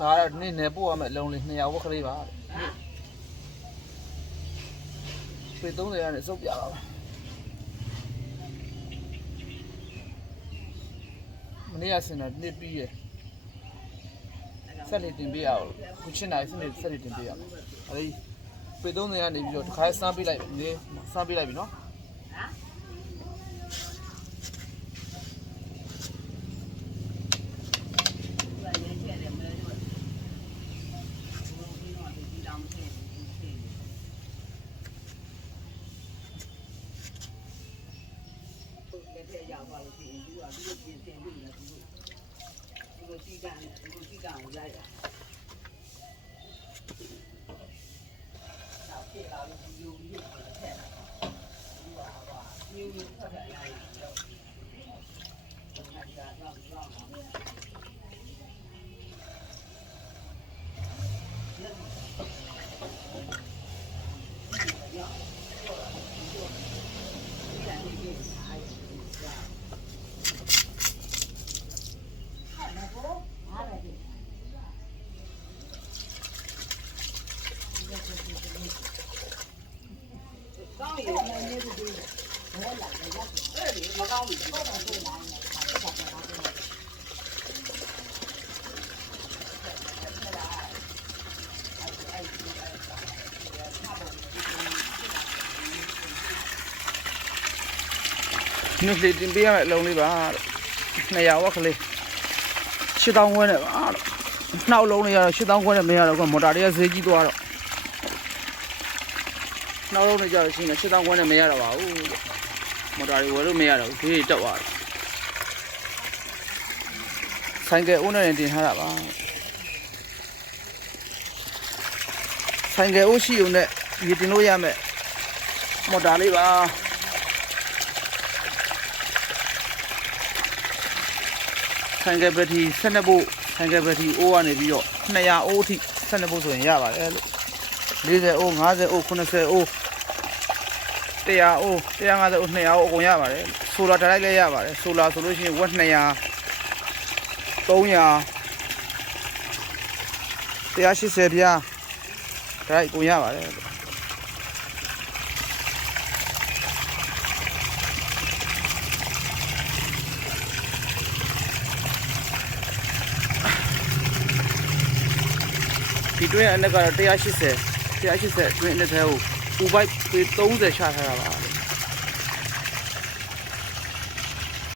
ဒါကနေ့နေပို့ရမယ်အလုံးလေး200ဝက်ကလေးပါပေ30ရနဲ့စုပ်ပြပါမယ်မနေ့ကစင်တာနေ့ပြီးရဆက်လက်တင်ပေးရအောင်ခု7နိုင်ဆက်လက်တင်ပေးရမယ်အဲဒီပေ30ရနေပြီးတော့တစ်ခါစမ်းပေးလိုက်နေစမ်းပေးလိုက်ပြီနော်နေ့လေးတင်ပေးရမယ်အလုံးလေးပါ200ဝက်ကလေး8000ဝန်းနဲ့ပါတော့နှောက်လုံးလေးရတော့8000ဝန်းနဲ့မရတော့ကမော်တာတွေကဈေးကြီးသွားတော့နှောက်လုံးတွေကြတော့ရှင်းတယ်8000ဝန်းနဲ့မရတော့ပါဘူးမော်တာတွေဝယ်လို့မရတော့ဘူးဈေးတက်သွားတယ်ဆိုင်ကယ်အိုးနဲ့တင်ထားတာပါဆိုင်ကယ်အိုးရှိုံနဲ့ရေတင်လို့ရမယ်မော်တာလေးပါဆိုင်ကယ်ဘက်ထရီ12ဘို့ဆိုင်ကယ်ဘက်ထရီအိုးကနေပြီးတော့200အိုးအထိ12ဘို့ဆိုရင်ရပါတယ်လို့40အိုး50အိုး90အိုး100အိုး150အိုး200အိုးအကုန်ရပါတယ်ဆိုလာတိုက်လည်းရပါတယ်ဆိုလာဆိုလို့ရှိရင်ဝက်200 300 180ပြားတိုက်အကုန်ရပါတယ်ဒီတွင်းအနက်ကတော့180တွင်းအနက်ထဲကိုပူပိုက်30ချထားတာပါ